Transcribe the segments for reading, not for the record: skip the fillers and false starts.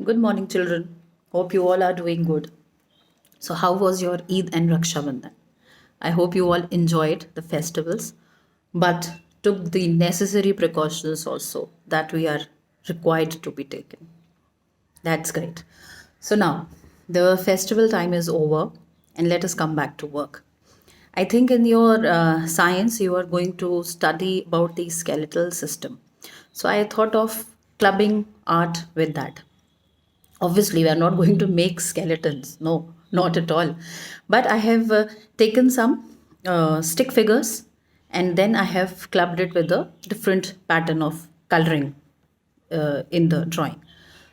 Good morning, children. Hope you all are doing good. So, how was your Eid and Raksha Bandhan? I hope you all enjoyed the festivals, but took the necessary precautions also that we are required to be taken. That's great. So, now the festival time is over, and let us come back to work. I think in your science, you are going to study about the skeletal system. So, I thought of clubbing art with that. Obviously we are not going to make skeletons, no, not at all, but I have taken some stick figures, and then I have clubbed it with a different pattern of coloring in the drawing.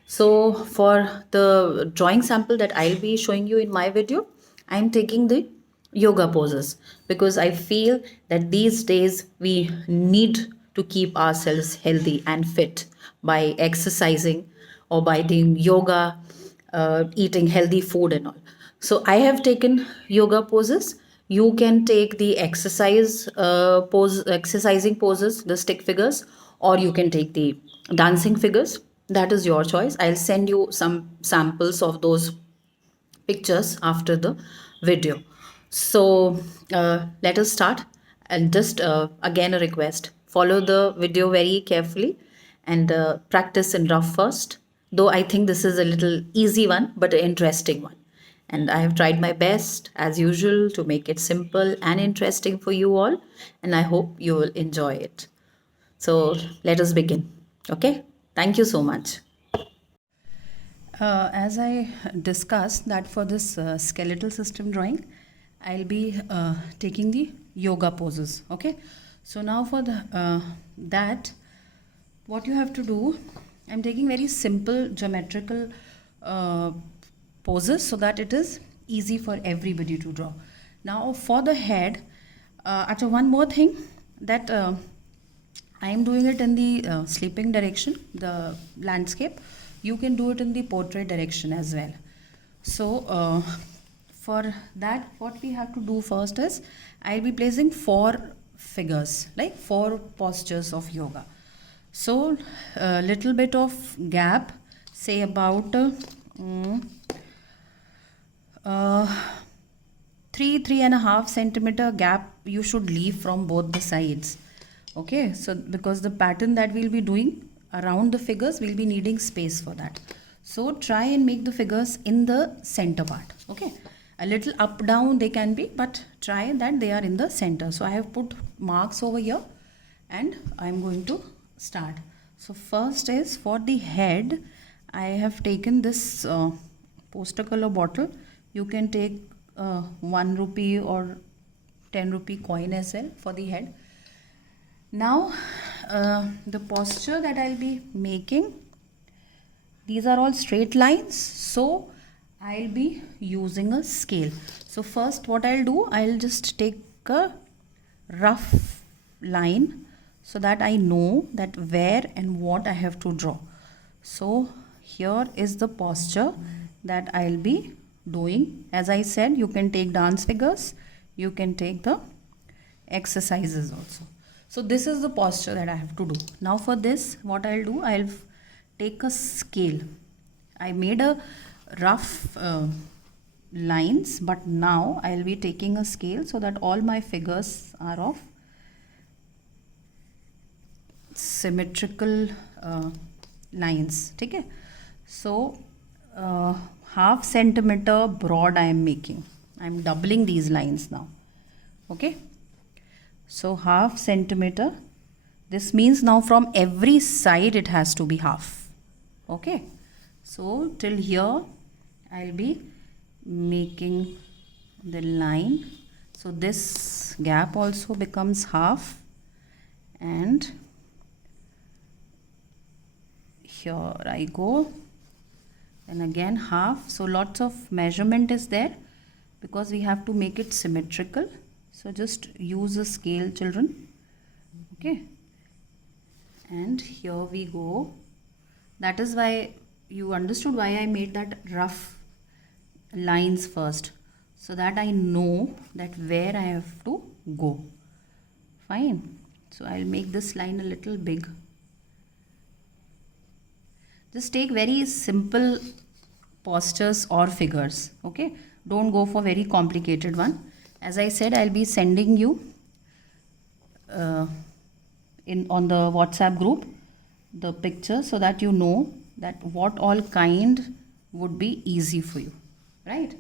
So for the drawing sample that I'll be showing you in my video, I'm taking the yoga poses because I feel that these days we need to keep ourselves healthy and fit by exercising or by doing yoga, eating healthy food and all. So I have taken yoga poses. You can take the exercising poses, the stick figures, or you can take the dancing figures. That is your choice. I'll send you some samples of those pictures after the video. So let us start. And just again, a request, follow the video very carefully and practice in rough first. Though I think this is a little easy one, but an interesting one. And I have tried my best, as usual, to make it simple and interesting for you all. And I hope you will enjoy it. So let us begin. Okay? Thank you so much. As I discussed that for this skeletal system drawing, I'll be taking the yoga poses. Okay, so now for the that, what you have to do, I'm taking very simple geometrical uh, poses so that it is easy for everybody to draw. Now for the head, actually one more thing that I am doing it in the sleeping direction, the landscape. You can do it in the portrait direction as well. So for that, what we have to do first is I'll be placing 4 figures, like 4 postures of yoga. So a little bit of gap, say about uh, 3.5 centimeter gap you should leave from both the sides. Okay, so because the pattern that we'll be doing around the figures, we'll be needing space for that. So try and make the figures in the center part. Okay, a little up down they can be, but try that they are in the center. So I have put marks over here and I'm going to start. So first is for the head, I have taken this poster color bottle. You can take 1 rupee or 10 rupee coin as well for the head. Now the posture that I'll be making, these are all straight lines, so I'll be using a scale. So first what I'll do, I'll just take a rough line so that I know that where and what I have to draw. So here is the posture that I'll be doing. As I said, you can take dance figures, you can take the exercises also. So this is the posture that I have to do. Now for this, what I'll do, I'll take a scale. I made a rough lines, but now I'll be taking a scale so that all my figures are of symmetrical lines. Okay, so 0.5 centimeter broad I am making. I'm doubling these lines now. Okay, so 0.5 centimeter. This means now from every side it has to be half. Okay, so till here I'll be making the line. So this gap also becomes half, and here I go, and again half. So lots of measurement is there because we have to make it symmetrical. So just use a scale, children. Okay, and here we go. That is why you understood why I made that rough lines first, so that I know that where I have to go. Fine, so I'll make this line a little big. Just take very simple postures or figures. Okay, don't go for very complicated one. As I said, I'll be sending you in on the WhatsApp group the picture, so that you know that what all kind would be easy for you. Right,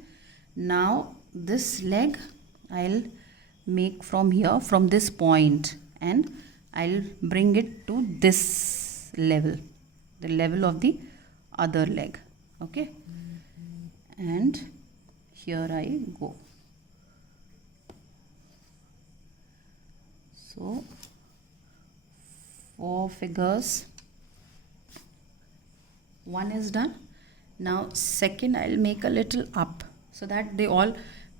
now this leg I'll make from here, from this point, and I'll bring it to this level, the level of the other leg. Okay, and here I go. So 4 figures, one is done. Now second, I'll make a little up so that they all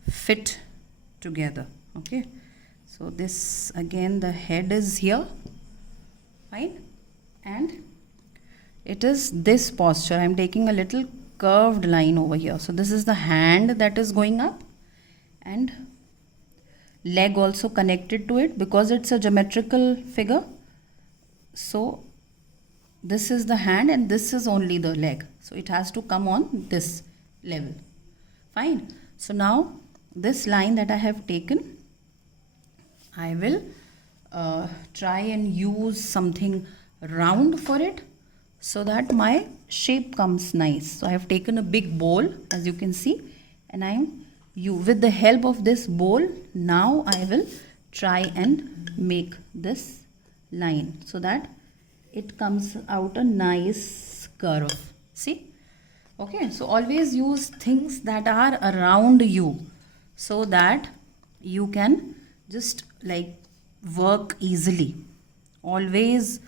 fit together. Okay, so this again, the head is here, fine, and it is this posture. I'm taking a little curved line over here. So this is the hand that is going up, and leg also connected to it because it's a geometrical figure. So this is the hand and this is only the leg, so it has to come on this level. Fine. So now this line that I have taken, I will try and use something round for it so that my shape comes nice. So I have taken a big bowl, as you can see, and with the help of this bowl, now I will try and make this line so that it comes out a nice curve. See? Okay, so always use things that are around you so that you can just like work easily. Always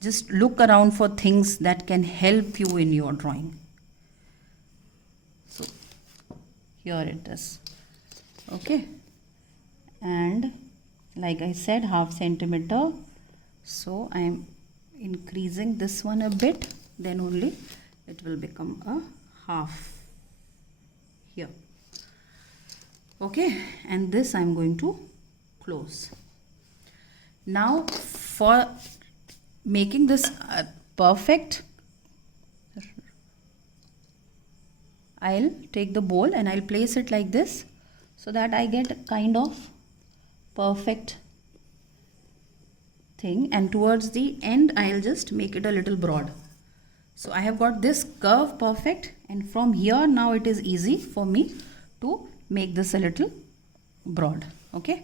just look around for things that can help you in your drawing. So here it is. Okay, and like I said, ½ centimeter. So I am increasing this one a bit, then only it will become a half here. Okay, and this I am going to close. Now for making this perfect, I'll take the bowl and I'll place it like this so that I get a kind of perfect thing, and towards the end I'll just make it a little broad. So I have got this curve perfect, and from here now it is easy for me to make this a little broad. Okay,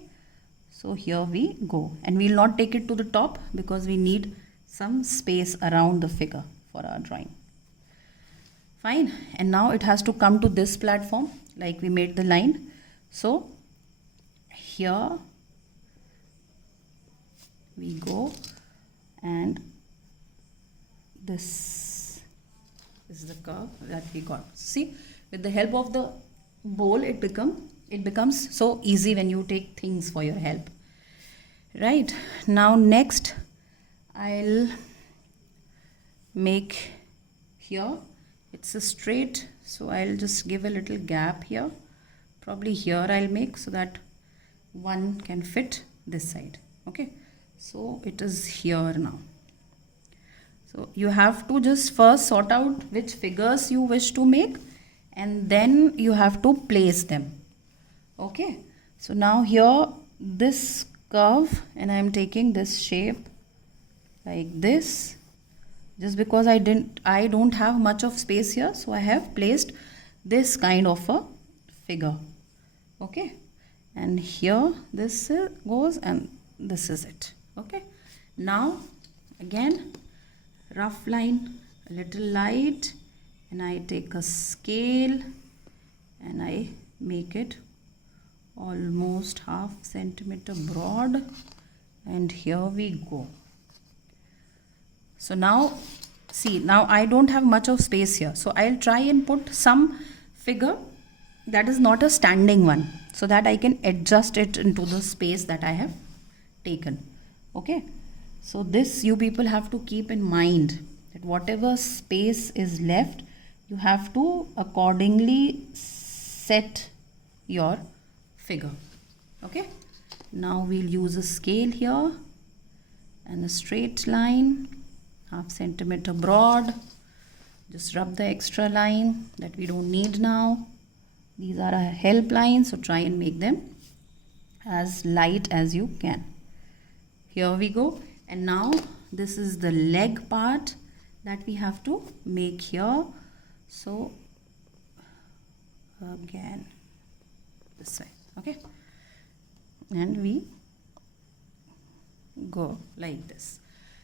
so here we go, and we'll not take it to the top because we need some space around the figure for our drawing. Fine, and now it has to come to this platform like we made the line. So here we go, and this is the curve that we got. See, with the help of the bowl it becomes so easy when you take things for your help. Right, now next I'll make here, it's a straight, so I'll just give a little gap here. Probably here I'll make so that one can fit this side. Okay, so it is here now. So you have to just first sort out which figures you wish to make, and then you have to place them. Okay, so now here this curve, and I am taking this shape like this, just because I don't have much of space here, so I have placed this kind of a figure. Okay, and here this goes, and this is it. Okay, now again rough line, a little light, and I take a scale and I make it almost ½ centimeter broad, and here we go. So now see, now I don't have much of space here, so I'll try and put some figure that is not a standing one so that I can adjust it into the space that I have taken. Okay, so this you people have to keep in mind, that whatever space is left, you have to accordingly set your figure. Okay, now we'll use a scale here and a straight line, ½ centimeter broad. Just rub the extra line that we don't need now. These are our help lines, so try and make them as light as you can. Here we go. And now this is the leg part that we have to make here. So again this side, okay, and we go like this.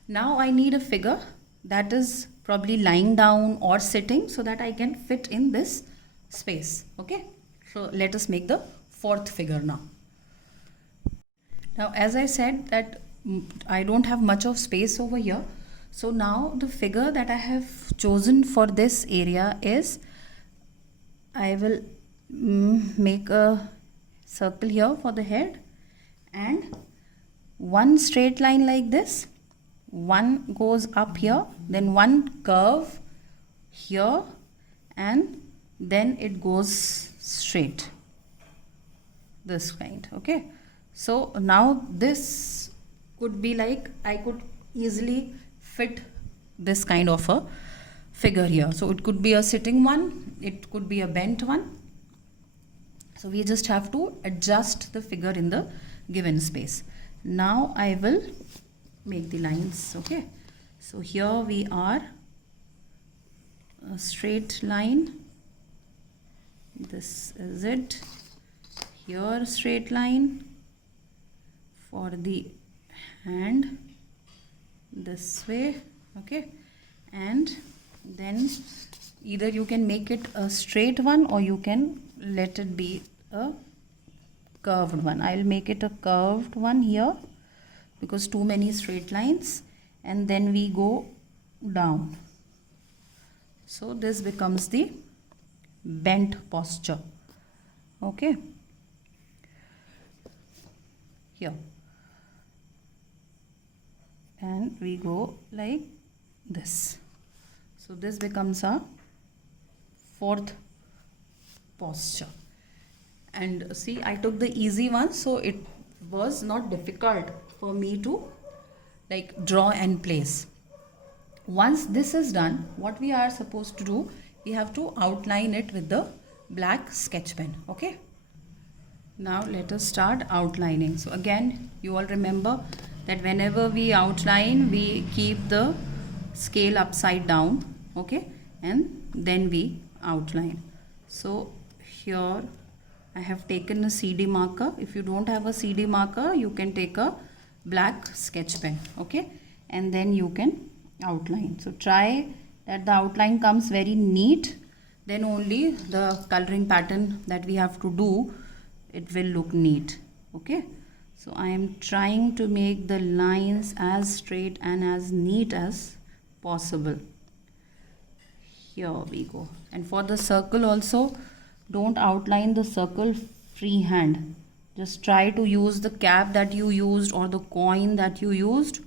Now I need a figure that is probably lying down or sitting so that I can fit in this space. Okay, so let us make the fourth figure now. Now as I said that I don't have much of space over here, so now the figure that I have chosen for this area is, I will make a circle here for the head and one straight line like this, one goes up here, then one curve here, and then it goes straight, this kind. Okay, so now this could be like, I could easily fit this kind of a figure here. So it could be a sitting one, it could be a bent one. So we just have to adjust the figure in the given space. Now I will make the lines. Okay, so here we are, a straight line, this is it, here straight line for the hand this way. Okay, and then either you can make it a straight one or you can let it be a curved one. I'll make it a curved one here because too many straight lines, and then we go down. So this becomes the bent posture. Okay, here, and we go like this. So this becomes our fourth posture. And see, I took the easy one, so it was not difficult for me to like draw and place. Once this is done, what we are supposed to do, we have to outline it with the black sketch pen. Okay, now let us start outlining. So again, you all remember that whenever we outline, we keep the scale upside down. Okay, and then we outline. So here I have taken a CD marker. If you don't have a CD marker, you can take a black sketch pen. Okay, and then you can outline. So try that the outline comes very neat, then only the coloring pattern that we have to do, it will look neat. Okay, so I am trying to make the lines as straight and as neat as possible. Here we go. And for the circle also, don't outline the circle freehand. Just try to use the cap that you used or the coin that you used,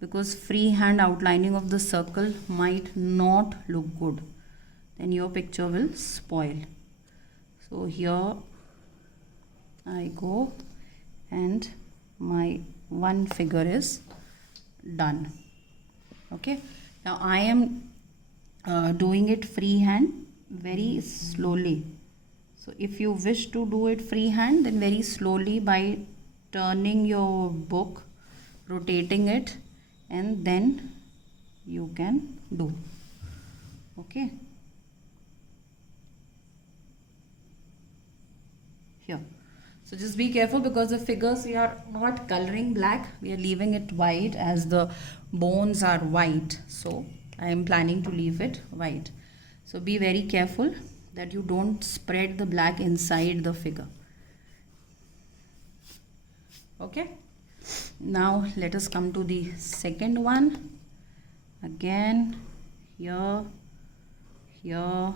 because freehand outlining of the circle might not look good. Then your picture will spoil. So here I go and my one figure is done. Okay, now I am doing it freehand very slowly. So if you wish to do it freehand, then very slowly by turning your book, rotating it, and then you can do. Okay, here. So just be careful, because the figures we are not coloring black, we are leaving it white as the bones are white. So I am planning to leave it white. So be very careful that you don't spread the black inside the figure. Okay, now let us come to the second one. Again, here, here,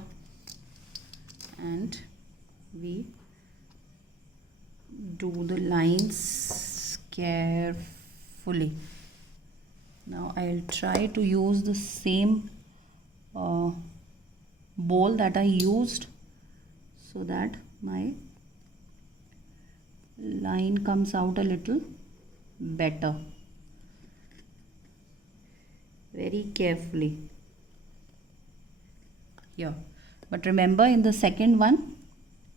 and we do the lines carefully. Now I'll try to use the same bowl that I used, so that my line comes out a little better. Very carefully. here. But remember, in the second one,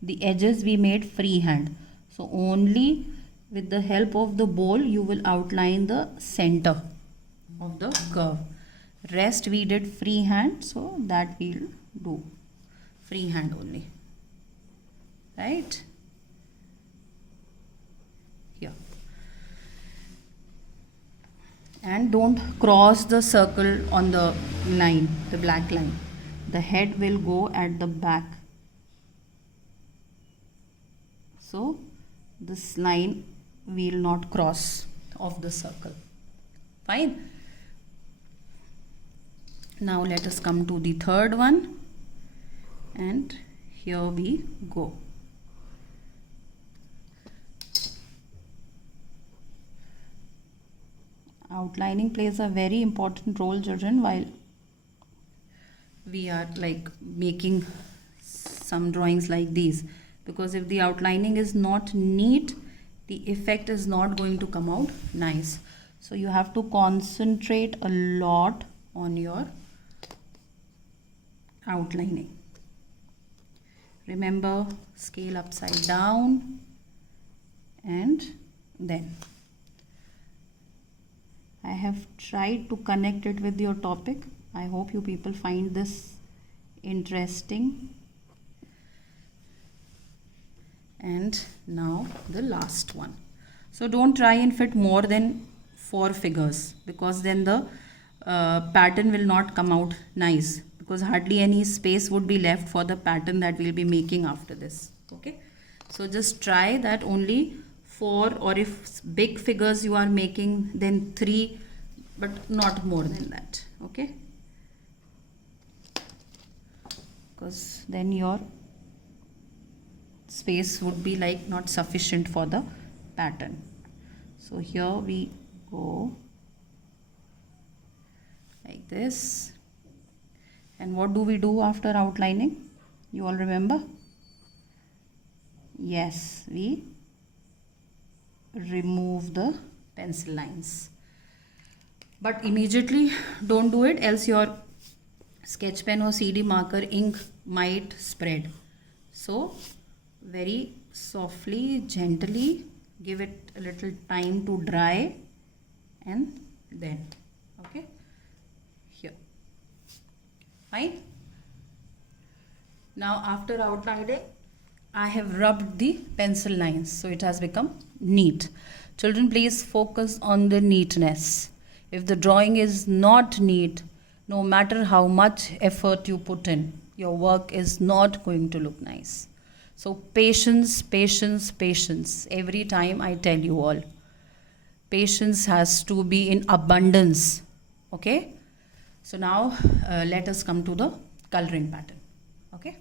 the edges we made freehand. So only with the help of the bowl you will outline the center of the curve. Rest we did freehand, so that we'll do freehand only. Right? Here. And don't cross the circle on the line, the black line. The head will go at the back. So this line will not cross of the circle. Fine. Now let us come to the third one, and here we go. Outlining plays a very important role, children, while we are like making some drawings like these, because if the outlining is not neat, the effect is not going to come out nice. So you have to concentrate a lot on your outlining. Remember, scale upside down, and then I have tried to connect it with your topic. I hope you people find this interesting. And now the last one. So don't try and fit more than 4 figures, because then the pattern will not come out nice, because hardly any space would be left for the pattern that we'll be making after this. Okay, so just try that only 4, or if big figures you are making, then 3, but not more than that. Okay, because then your space would be like not sufficient for the pattern. So here we go like this. And what do we do after outlining? You all remember? Yes, we remove the pencil lines. But immediately don't do it, else your sketch pen or CD marker ink might spread. So very softly, gently, give it a little time to dry, and then, okay, here. Fine. Now after outlining, I have rubbed the pencil lines, so it has become neat. Children, please focus on the neatness. If the drawing is not neat, no matter how much effort you put in, your work is not going to look nice. So patience, patience, patience. Every time I tell you all, patience has to be in abundance. Okay. So now let us come to the coloring pattern. Okay.